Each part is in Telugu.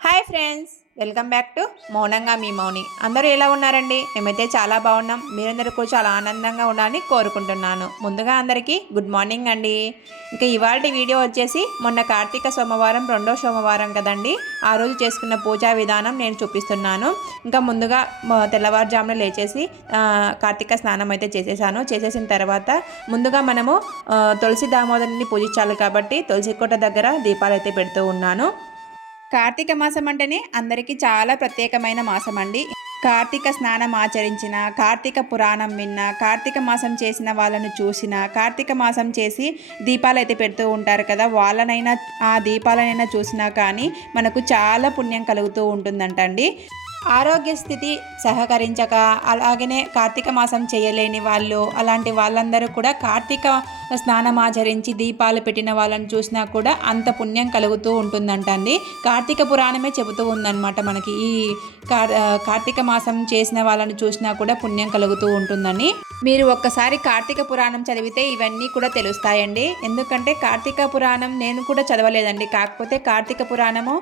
Hi friends, welcome back to మౌనంగా మీ మౌని. అందరూ ఎలా ఉన్నారండి? మేమైతే చాలా బాగున్నాం. మీరందరూ కూడా చాలా ఆనందంగా ఉండాలని కోరుకుంటున్నాను. ముందుగా అందరికీ గుడ్ మార్నింగ్ అండి. ఇంకా ఇవాళ వీడియో వచ్చేసి మొన్న కార్తీక సోమవారం రెండో సోమవారం కదండి, ఆ రోజు చేసుకున్న పూజా విధానం నేను చూపిస్తున్నాను. ఇంకా ముందుగా తెల్లవారుజామున లేచేసి కార్తీక స్నానం అయితే చేసేసిన తర్వాత ముందుగా మనము తులసి దామోదరుని పూజించాలి కాబట్టి తులసి కోట దగ్గర దీపాలు అయితే పెడుతూ ఉన్నాను. కార్తీక మాసం అంటేనే అందరికీ చాలా ప్రత్యేకమైన మాసం అండి. కార్తీక స్నానం ఆచరించిన, కార్తీక పురాణం విన్న, కార్తీక మాసం చేసిన వాళ్ళను చూసిన, కార్తీక మాసం చేసి దీపాలు అయితే పెడుతూ ఉంటారు కదా, వాళ్ళనైనా ఆ దీపాలనైనా చూసినా కానీ మనకు చాలా పుణ్యం కలుగుతూ ఉంటుందంటండి. ఆరోగ్య స్థితి సహకరించక అలాగనే కార్తీక మాసం చేయలేని వాళ్ళు, అలాంటి వాళ్ళందరూ కూడా కార్తీక స్నానం ఆచరించి దీపాలు పెట్టిన వాళ్ళని చూసినా కూడా అంత పుణ్యం కలుగుతూ ఉంటుందంటండి. కార్తీక పురాణమే చెబుతూ ఉందన్నమాట మనకి. ఈ కార్తీక మాసం చేసిన వాళ్ళని చూసినా కూడా పుణ్యం కలుగుతూ ఉంటుందని. మీరు ఒక్కసారి కార్తీక పురాణం చదివితే ఇవన్నీ కూడా తెలుస్తాయండి. ఎందుకంటే కార్తీక పురాణం నేను కూడా చదవలేదండి, కాకపోతే కార్తీక పురాణము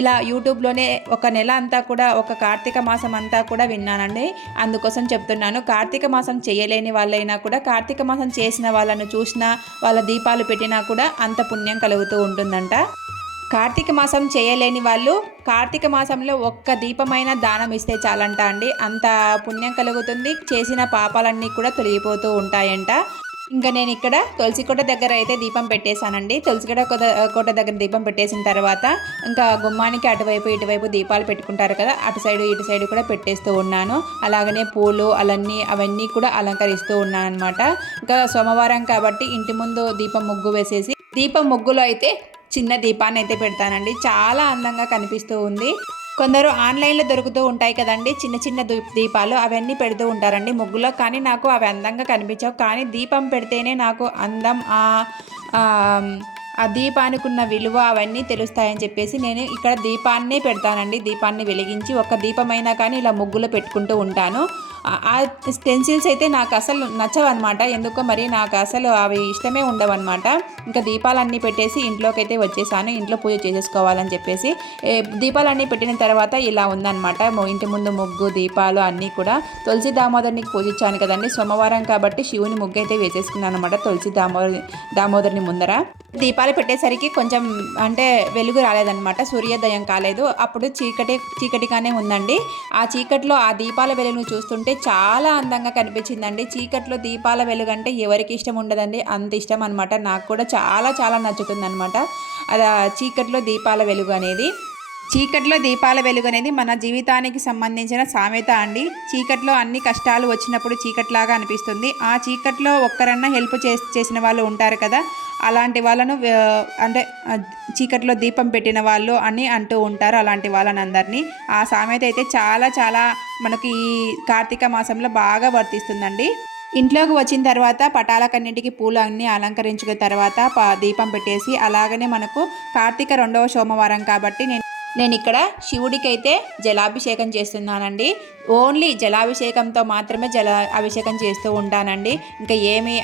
ఇలా యూట్యూబ్లోనే ఒక నెల అంతా కూడా, ఒక కార్తీక మాసం అంతా కూడా విన్నానండి. అందుకోసం చెప్తున్నాను. కార్తీక మాసం చేయలేని వాళ్ళైనా కూడా కార్తీక మాసం చేసిన వాళ్ళను చూసినా, వాళ్ళ దీపాలు పెట్టినా కూడా అంత పుణ్యం కలుగుతూ ఉంటుందంట. కార్తీక మాసం చేయలేని వాళ్ళు కార్తీక మాసంలో ఒక్క దీపమైన దానం ఇస్తే చాలంట అండి, అంత పుణ్యం కలుగుతుంది. చేసిన పాపాలన్నీ కూడా తొలగిపోతూ ఉంటాయంట. ఇంకా నేను ఇక్కడ తులసి కోట దగ్గర అయితే దీపం పెట్టేశానండి. తులసి కోట దగ్గర దీపం పెట్టేసిన తర్వాత ఇంకా గుమ్మానికి అటువైపు ఇటువైపు దీపాలు పెట్టుకుంటారు కదా, అటు సైడు ఇటు సైడు కూడా పెట్టేస్తూ ఉన్నాను. అలాగనే పూలు అవన్నీ కూడా అలంకరిస్తూ ఉన్నాను అనమాట. ఇంకా సోమవారం కాబట్టి ఇంటి ముందు దీపం ముగ్గు వేసేసి, దీపం ముగ్గులో అయితే చిన్న దీపాన్ని అయితే పెడతానండి. చాలా అందంగా కనిపిస్తూ ఉంది. కొందరు ఆన్లైన్లో దొరుకుతూ ఉంటాయి కదండి చిన్న చిన్న దీపాలు, అవన్నీ పెడుతూ ఉంటారండి ముగ్గులో. కానీ నాకు అవి అందంగా కనిపించవు. కానీ దీపం పెడితేనే నాకు అందం, ఆ దీపానికి ఉన్న విలువ అవన్నీ తెలుస్తాయని చెప్పేసి నేను ఇక్కడ దీపాన్నే పెడతానండి. దీపాన్ని వెలిగించి ఒక్క దీపమైనా కానీ ఇలా ముగ్గులో పెట్టుకుంటూ ఉంటాను. ఆ స్టెన్సిల్స్ అయితే నాకు అసలు నచ్చవన్నమాట. ఎందుకో మరి నాకు అసలు అవి ఇష్టమే ఉండవన్నమాట. ఇంకా దీపాలన్నీ పెట్టేసి ఇంట్లోకి అయితే వచ్చేసాను. ఇంట్లో పూజ చేసేసుకోవాలని చెప్పేసి దీపాలన్నీ పెట్టిన తర్వాత ఇలా ఉందన్నమాట. ఇంటి ముందు ముగ్గు, దీపాలు అన్నీ కూడా. తులసి దామోదరునికి పూజించాను కదండి, సోమవారం కాబట్టి శివుని ముగ్గు అయితే వేసేసుకున్నాను అనమాట తులసి దామోదరుని ముందర. దీపాలు పెట్టేసరికి కొంచెం అంటే వెలుగు రాలేదన్నమాట, సూర్యోదయం కాలేదు. అప్పుడు చీకటిగానే ఉందండి. ఆ చీకట్లో ఆ దీపాల వెలుగును చూస్తుంటే చాలా అందంగా కనిపించిందండి. చీకట్లో దీపాల వెలుగు అంటే ఎవరికి ఇష్టం ఉండదండి, అంత ఇష్టం అనమాట. నాకు కూడా చాలా చాలా నచ్చుతుంది అనమాట అది చీకట్లో దీపాల వెలుగు అనేది. చీకట్లో దీపాల వెలుగు అనేది మన జీవితానికి సంబంధించిన సామెత అండి. చీకట్లో అన్ని కష్టాలు వచ్చినప్పుడు చీకట్లాగా అనిపిస్తుంది. ఆ చీకట్లో ఒక్కరన్నా హెల్ప్ చేసిన వాళ్ళు ఉంటారు కదా, అలాంటి వాళ్ళను అంటే చీకట్లో దీపం పెట్టిన వాళ్ళు అని అంటూ ఉంటారు. అలాంటి వాళ్ళని అందరినీ ఆ సామెత అయితే చాలా చాలా మనకి ఈ కార్తీక మాసంలో బాగా వర్తిస్తుందండి. ఇంట్లోకి వచ్చిన తర్వాత పటాలకన్నింటికి పూలు అన్నీ అలంకరించుకున్న తర్వాత దీపం పెట్టేసి, అలాగనే మనకు కార్తీక రెండవ సోమవారం కాబట్టి నేను ఇక్కడ శివుడికి అయితే జలాభిషేకం చేస్తున్నానండి. ఓన్లీ జలాభిషేకంతో మాత్రమే అభిషేకం చేస్తూ ఉంటానండి. ఇంకా ఏమి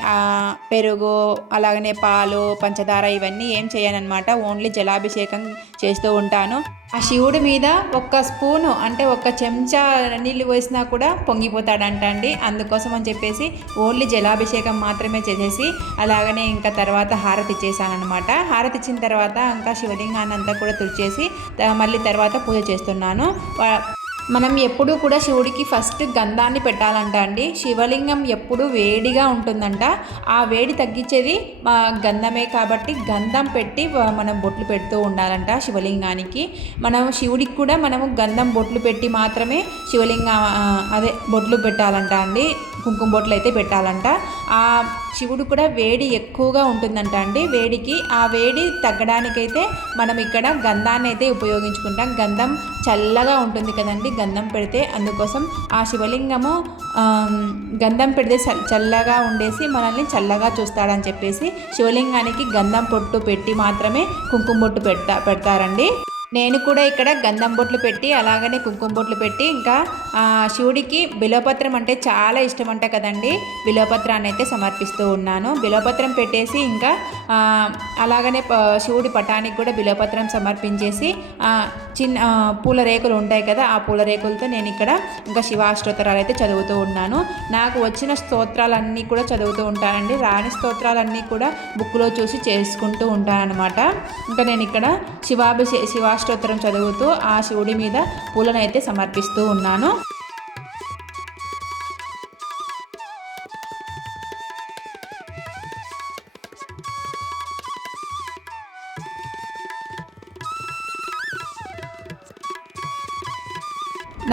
పెరుగు, అలాగనే పాలు, పంచదార ఇవన్నీ ఏం చేయనన్నమాట. ఓన్లీ జలాభిషేకం చేస్తూ ఉంటాను. ఆ శివుడి మీద ఒక్క స్పూను అంటే ఒక్క చెంచా నీళ్ళు వేసినా కూడా పొంగిపోతాడంట అండి. అందుకోసం అని చెప్పేసి ఓన్లీ జలాభిషేకం మాత్రమే చేసేసి, అలాగనే ఇంకా తర్వాత హారతి ఇచ్చేసాను అనమాట. హారతి ఇచ్చిన తర్వాత ఇంకా శివలింగాన్ని అంతా కూడా తుడిచేసి మళ్ళీ తర్వాత పూజ చేస్తున్నాను. మనం ఎప్పుడూ కూడా శివుడికి ఫస్ట్ గంధాన్ని పెట్టాలంట అండి. శివలింగం ఎప్పుడూ వేడిగా ఉంటుందంట. ఆ వేడి తగ్గించేది గంధమే కాబట్టి గంధం పెట్టి మనం బొట్లు పెడుతూ ఉండాలంట శివలింగానికి. మనం శివుడికి కూడా మనము గంధం బొట్లు పెట్టి మాత్రమే బొట్లు పెట్టాలంట అండి. కుంకుమ బొట్లు అయితే పెట్టాలంట. ఆ శివుడు కూడా వేడి ఎక్కువగా ఉంటుందంట అండి. వేడికి ఆ వేడి తగ్గడానికైతే మనం ఇక్కడ గంధాన్ని అయితే ఉపయోగించుకుంటాం. గంధం చల్లగా ఉంటుంది కదండి గంధం పెడితే, అందుకోసం ఆ శివలింగము గంధం పెడితే చల్లగా ఉండేసి మనల్ని చల్లగా చూస్తాడని చెప్పేసి శివలింగానికి గంధం పొట్టు పెట్టి మాత్రమే కుంకుమ బొట్టు పెడతారండి. నేను కూడా ఇక్కడ గంధం బొట్లు పెట్టి అలాగనే కుంకుమ బొట్లు పెట్టి ఇంకా శివుడికి బిల్వపత్రం అంటే చాలా ఇష్టం అంట కదండి. బిల్వపత్రాన్ని అయితే సమర్పిస్తూ ఉన్నాను. బిల్వపత్రం పెట్టేసి ఇంకా అలాగనే శివుడి పటానికి కూడా బిల్వపత్రం సమర్పించేసి చిన్న పూల రేకులు ఉంటాయి కదా, ఆ పూల రేకులతో నేను ఇక్కడ ఇంకా శివాష్టోత్తరాలు అయితే చదువుతూ ఉన్నాను. నాకు వచ్చిన స్తోత్రాలన్నీ కూడా చదువుతూ ఉంటానండి. రాని స్తోత్రాలన్నీ కూడా బుక్లో చూసి చేసుకుంటూ ఉంటానన్నమాట. ఇంకా నేను ఇక్కడ శివాష్టోత్తరం చదువుతూ ఆ శివుడి మీద పూలను అయితే సమర్పిస్తూ ఉన్నాను.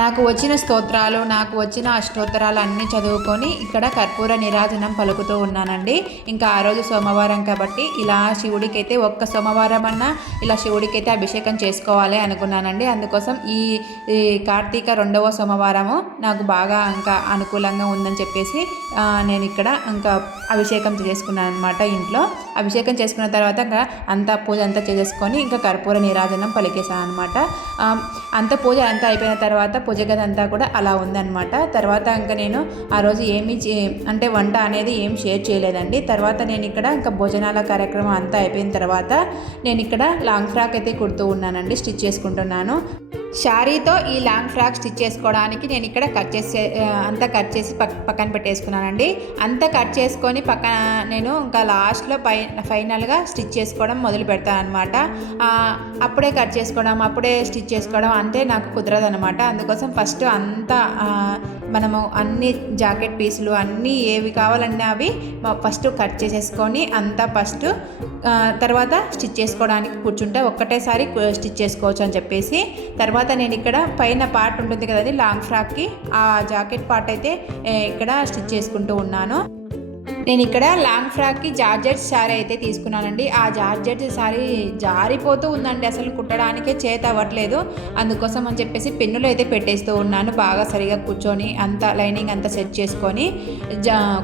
నాకు వచ్చిన స్తోత్రాలు, నాకు వచ్చిన అష్టోత్తరాలు అన్నీ చదువుకొని ఇక్కడ కర్పూర నీరాజనం పలుకుతూ ఉన్నానండి. ఇంకా ఆ రోజు సోమవారం కాబట్టి ఇలా శివుడికైతే ఒక్క సోమవారం అన్నా ఇలా శివుడికైతే అభిషేకం చేసుకోవాలి అనుకున్నానండి. అందుకోసం ఈ కార్తీక 2వ సోమవారము నాకు బాగా ఇంకా అనుకూలంగా ఉందని చెప్పేసి నేను ఇక్కడ ఇంకా అభిషేకం చేసుకున్నాను అనమాట. ఇంట్లో అభిషేకం చేసుకున్న తర్వాత ఇంకా అంతా పూజ అంతా చేసుకొని ఇంకా కర్పూర నీరాజనం పలికేసాను అనమాట. అంత పూజ అంతా అయిపోయిన తర్వాత పూజ గది అంతా కూడా అలా ఉందన్నమాట. తర్వాత ఇంకా నేను ఆ రోజు అంటే వంట అనేది ఏం షేర్ చేయలేదండి. తర్వాత నేను ఇక్కడ ఇంకా భోజనాల కార్యక్రమం అంతా అయిపోయిన తర్వాత నేను ఇక్కడ లాంగ్ ఫ్రాక్ అయితే కుడుతూ ఉన్నానండి, స్టిచ్ చేసుకుంటున్నాను. శారీతో ఈ లాంగ్ ఫ్రాక్ స్టిచ్ చేసుకోవడానికి నేను ఇక్కడ అంతా కట్ చేసి పక్కన పెట్టేసుకున్నానండి. అంతా కట్ చేసుకొని పక్కన నేను ఇంకా లాస్ట్లో ఫైనల్గా స్టిచ్ చేసుకోవడం మొదలు పెడతాను అనమాట. అప్పుడే కట్ చేసుకోవడం అప్పుడే స్టిచ్ చేసుకోవడం అంటే నాకు కుదరదు అనమాట. అందుకోసం ఫస్ట్ అంతా మనము అన్ని జాకెట్ పీసులు అన్నీ ఏవి కావాలన్నా అవి ఫస్ట్ కట్ చేసేసుకొని అంతా ఫస్ట్ తర్వాత స్టిచ్ చేసుకోవడానికి కూర్చుంటే ఒక్కటేసారి స్టిచ్ చేసుకోవచ్చు అని చెప్పేసి తర్వాత నేను ఇక్కడ పైన పార్ట్ ఉంటుంది కదండి లాంగ్ ఫ్రాక్కి, ఆ జాకెట్ పార్ట్ అయితే ఇక్కడ స్టిచ్ చేసుకుంటూ ఉన్నాను. నేను ఇక్కడ లాంగ్ ఫ్రాక్కి జార్జెట్ శారీ అయితే తీసుకున్నానండి. ఆ జార్జెట్ శారీ జారిపోతూ ఉందండి, అసలు కుట్టడానికే చేత అవ్వట్లేదు. అందుకోసం అని చెప్పేసి పెన్నులు అయితే పెట్టేస్తూ ఉన్నాను. బాగా సరిగా కూర్చొని అంత లైనింగ్ అంతా సెట్ చేసుకొని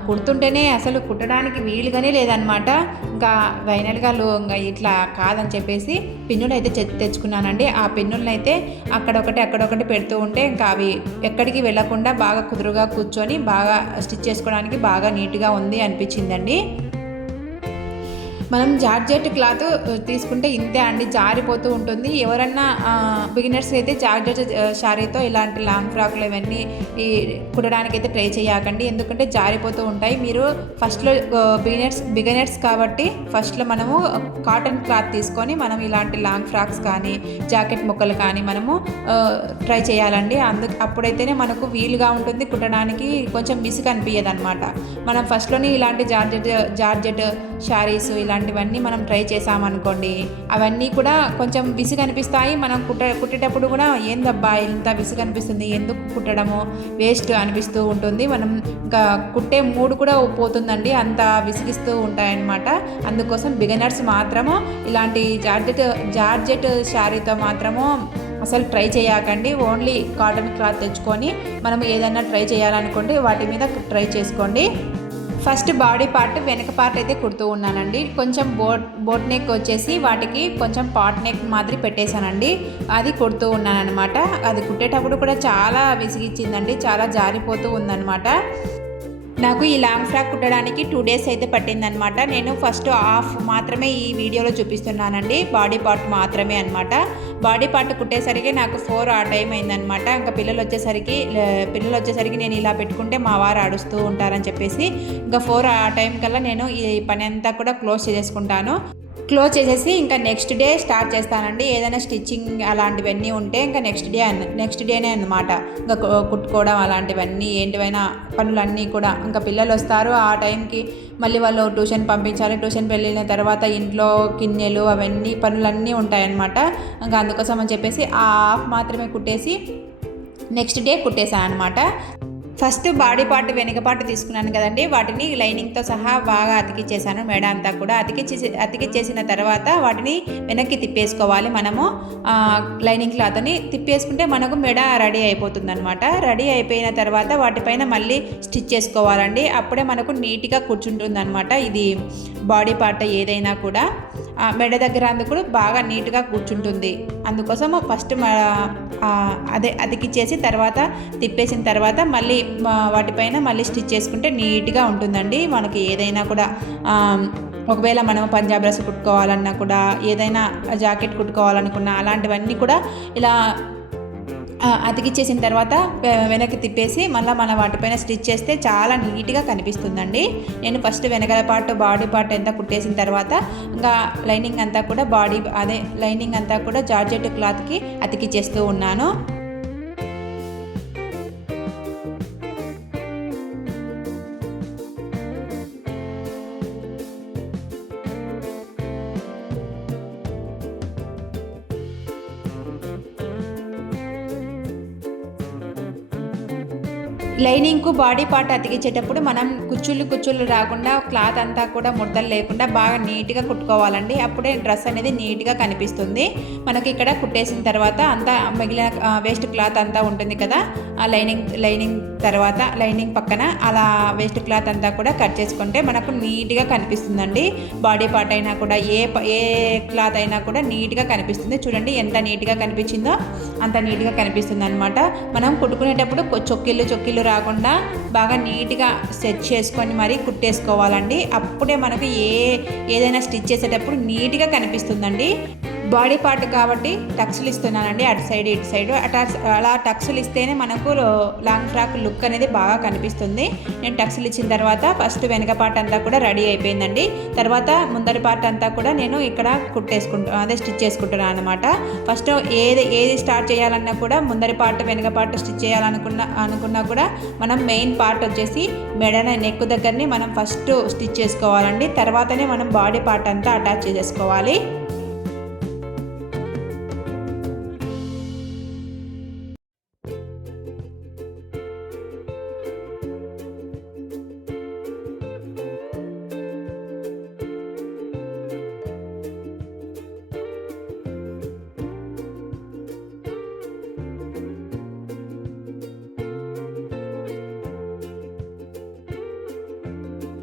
కుడుతుంటేనే అసలు కుట్టడానికి వీలుగానే లేదనమాట. ఇంకా ఫైనల్గా ఇంకా ఇట్లా కాదని చెప్పేసి పిన్నులు అయితే తెచ్చుకున్నానండి. ఆ పిన్నులను అయితే అక్కడొకటి పెడుతూ ఉంటే ఇంకా అవి ఎక్కడికి వెళ్ళకుండా బాగా కుదురుగా కూర్చొని బాగా స్టిచ్ చేసుకోవడానికి బాగా నీట్గా ఉంది అనిపించిందండి. మనం జార్జెట్ క్లాత్ తీసుకుంటే ఇంతే అండి, జారిపోతూ ఉంటుంది. ఎవరన్నా బిగినర్స్ అయితే జార్జెట్ శారీతో ఇలాంటి లాంగ్ ఫ్రాక్లు ఇవన్నీ కుట్టడానికైతే ట్రై చేయకండి, ఎందుకంటే జారిపోతూ ఉంటాయి. మీరు ఫస్ట్లో బిగినర్స్ కాబట్టి ఫస్ట్లో మనము కాటన్ క్లాత్ తీసుకొని మనం ఇలాంటి లాంగ్ ఫ్రాక్స్ కానీ జాకెట్ ముక్కలు కానీ మనము ట్రై చేయాలండి. అప్పుడైతేనే మనకు వీలుగా ఉంటుంది, కుట్టడానికి కొంచెం విసుగు అనిపించదు అనమాట. మనం ఫస్ట్లోనే ఇలాంటి జార్జెట్ శారీస్ ఇలాంటివన్నీ మనం ట్రై చేసామనుకోండి, అవన్నీ కూడా కొంచెం విసుగు అనిపిస్తాయి. మనం కుట్టేటప్పుడు కూడా ఏందబ్బా ఇంత విసుగు అనిపిస్తుంది, ఎందుకు కుట్టడము వేస్ట్ అనిపిస్తూ ఉంటుంది. మనం ఇంకా కుట్టే మూడు కూడా పోతుందండి, అంత విసిగిస్తూ ఉంటాయన్నమాట. అందుకోసం బిగినర్స్ మాత్రము ఇలాంటి జార్జెట్ శారీతో మాత్రము అసలు ట్రై చేయకండి. ఓన్లీ కాటన్ క్లాత్ తెచ్చుకొని మనం ఏదైనా ట్రై చేయాలనుకోండి వాటి మీద ట్రై చేసుకోండి. ఫస్ట్ బాడీ పార్ట్ వెనక పార్ట్ అయితే కుడుతూ ఉన్నానండి. కొంచెం బోట్ నెక్ వచ్చేసి వాటికి కొంచెం పాట్ నెక్ మాదిరి పెట్టేశానండి, అది కుడుతూ ఉన్నాను అనమాట. అది కుట్టేటప్పుడు కూడా చాలా విసిగిచ్చిందండి, చాలా జారిపోతూ ఉందన్నమాట. నాకు ఈ లాంగ్ ఫ్రాక్ కుట్టడానికి 2 days అయితే పట్టిందనమాట. నేను ఫస్ట్ హాఫ్ మాత్రమే ఈ వీడియోలో చూపిస్తున్నానండి, బాడీ పార్ట్ మాత్రమే అనమాట. బాడీ పార్ట్ కుట్టేసరికి నాకు 4 ఆ టైం అయిందనమాట. ఇంకా పిల్లలు వచ్చేసరికి నేను ఇలా పెట్టుకుంటే మా వారు అడుస్తూ ఉంటారని చెప్పేసి ఇంకా 4 ఆ టైం కల్లా నేను ఈ పని అంతా కూడా క్లోజ్ చేసేసి ఇంకా నెక్స్ట్ డే స్టార్ట్ చేస్తానండి. ఏదైనా స్టిచ్చింగ్ అలాంటివన్నీ ఉంటే ఇంకా నెక్స్ట్ డేనే అన్నమాట. ఇంకా కుట్టుకోవడం అలాంటివన్నీ ఏంటివైనా పనులన్నీ కూడా ఇంకా పిల్లలు వస్తారు ఆ టైంకి, మళ్ళీ వాళ్ళు ట్యూషన్ పంపించాలి. ట్యూషన్ వెళ్ళిన తర్వాత ఇంట్లో గిన్నెలు అవన్నీ పనులన్నీ ఉంటాయన్నమాట. ఇంకా అందుకోసం అని చెప్పేసి ఆ హాఫ్ మాత్రమే కుట్టేసి నెక్స్ట్ డే కుట్టేశాను అనమాట. ఫస్ట్ బాడీ పార్ట్ వెనక పార్ట్ తీసుకున్నాను కదండి, వాటిని లైనింగ్తో సహా బాగా అతికిచ్చేసాను. మెడ అంతా కూడా అతికిచ్చేసిన తర్వాత వాటిని వెనక్కి తిప్పేసుకోవాలి. మనము లైనింగ్ క్లాత్ని తిప్పేసుకుంటే మనకు మెడ రెడీ అయిపోతుంది అనమాట. రెడీ అయిపోయిన తర్వాత వాటిపైన మళ్ళీ స్టిచ్ చేసుకోవాలండి, అప్పుడే మనకు నీట్గా కూర్చుంటుంది అనమాట ఇది బాడీ పార్ట్ ఏదైనా కూడా. మెడ దగ్గర అందుకు బాగా నీట్గా కూర్చుంటుంది. అందుకోసం ఫస్ట్ అదే అతికిచ్చేసి తర్వాత తిప్పేసిన తర్వాత మళ్ళీ వాటిపైన మళ్ళీ స్టిచ్ చేసుకుంటే నీట్గా ఉంటుందండి. మనకి ఏదైనా కూడా ఒకవేళ మనం పంజాబ్ డ్రెస్ కుట్టుకోవాలన్నా కూడా, ఏదైనా జాకెట్ కుట్టుకోవాలనుకున్నా అలాంటివన్నీ కూడా ఇలా అతికిచ్చేసిన తర్వాత వెనక్కి తిప్పేసి మళ్ళీ మన వాటిపైన స్టిచ్ చేస్తే చాలా నీట్గా కనిపిస్తుందండి. నేను ఫస్ట్ వెనకాల పార్ట్ బాడీ పార్ట్ అంతా కుట్టేసిన తర్వాత ఇంకా లైనింగ్ అంతా కూడా లైనింగ్ అంతా కూడా జార్జెట్ క్లాత్కి అతికిచ్చేస్తూ ఉన్నాను. లైనింగ్కు బాడీ పార్ట్ అతికించేటప్పుడు మనం కుచ్చుళ్ళు రాకుండా క్లాత్ అంతా కూడా ముడతలు లేకుండా బాగా నీట్గా కుట్టుకోవాలండి. అప్పుడే డ్రెస్ అనేది నీట్గా కనిపిస్తుంది. మనకి ఇక్కడ కుట్టేసిన తర్వాత అంతా మిగిలిన వేస్ట్ క్లాత్ అంతా ఉంటుంది కదా, ఆ లైనింగ్ తర్వాత లైనింగ్ పక్కన అలా వేస్ట్ క్లాత్ అంతా కూడా కట్ చేసుకుంటే మనకు నీట్గా కనిపిస్తుందండి. బాడీ పార్ట్ అయినా కూడా ఏ క్లాత్ అయినా కూడా నీట్గా కనిపిస్తుంది. చూడండి ఎంత నీట్గా కనిపించిందో అంత నీట్గా కనిపిస్తుంది అనమాట. మనం కుట్టుకునేటప్పుడు చొక్కిళ్ళు రాకుండా బాగా నీట్గా సెట్ చేసుకొని మరీ కుట్టేసుకోవాలండి. అప్పుడే మనకు ఏదైనా స్టిచ్ చేసేటప్పుడు నీట్గా కనిపిస్తుందండి. బాడీ పార్ట్ కాబట్టి టక్స్లు ఇస్తున్నానండి, అటు సైడ్ ఇటు సైడ్ అలా టక్స్లు ఇస్తేనే మనకు లాంగ్ ఫ్రాక్ లుక్ అనేది బాగా కనిపిస్తుంది. నేను టక్స్లు ఇచ్చిన తర్వాత ఫస్ట్ వెనక పార్ట్ అంతా కూడా రెడీ అయిపోయిందండి. తర్వాత ముందరి పార్ట్ అంతా కూడా నేను ఇక్కడ స్టిచ్ చేసుకుంటున్నాను అనమాట. ఫస్ట్ ఏది స్టార్ట్ చేయాలన్నా కూడా ముందరి పార్ట్ వెనక పార్ట్ స్టిచ్ చేయాలనుకున్నా కూడా మనం మెయిన్ పార్ట్ వచ్చేసి నెక్ దగ్గరని మనం ఫస్ట్ స్టిచ్ చేసుకోవాలండి. తర్వాతనే మనం బాడీ పార్ట్ అంతా అటాచ్ చేసేసుకోవాలి.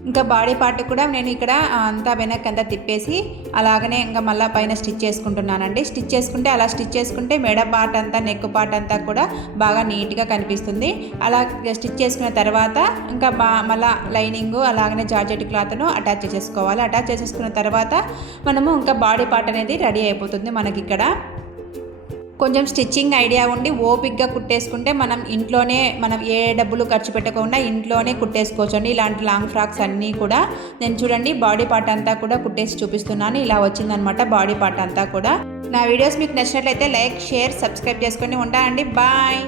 ఇంకా బాడీ పార్ట్ కూడా నేను ఇక్కడ అంతా వెనక్కి అంతా తిప్పేసి అలాగనే ఇంకా మళ్ళీ పైన స్టిచ్ చేసుకుంటున్నానండి. స్టిచ్ చేసుకుంటే మెడ పార్ట్ అంతా నెక్ పార్ట్ అంతా కూడా బాగా నీట్గా కనిపిస్తుంది. అలా స్టిచ్ చేసుకున్న తర్వాత ఇంకా మళ్ళీ లైనింగ్ అలాగనే జార్జెట్ క్లాత్ను అటాచ్ చేసేసుకోవాలి. అటాచ్ చేసేసుకున్న తర్వాత మనము ఇంకా బాడీ పార్ట్ అనేది రెడీ అయిపోతుంది. మనకి ఇక్కడ కొంచెం స్టిచ్చింగ్ ఐడియా ఉండి ఓపిక్గా కుట్టేసుకుంటే మనం ఏ డబ్బులు ఖర్చు పెట్టకుండా ఇంట్లోనే కుట్టేసుకోవచ్చు అండి. ఇలాంటి లాంగ్ ఫ్రాక్స్ అన్నీ కూడా నేను చూడండి బాడీ పార్ట్ అంతా కూడా కుట్టేసి చూపిస్తున్నాను. ఇలా వచ్చిందనమాట బాడీ పార్ట్ అంతా కూడా. నా వీడియోస్ మీకు నచ్చినట్లయితే లైక్, షేర్, సబ్స్క్రైబ్ చేసుకొని ఉంటానండి. బాయ్.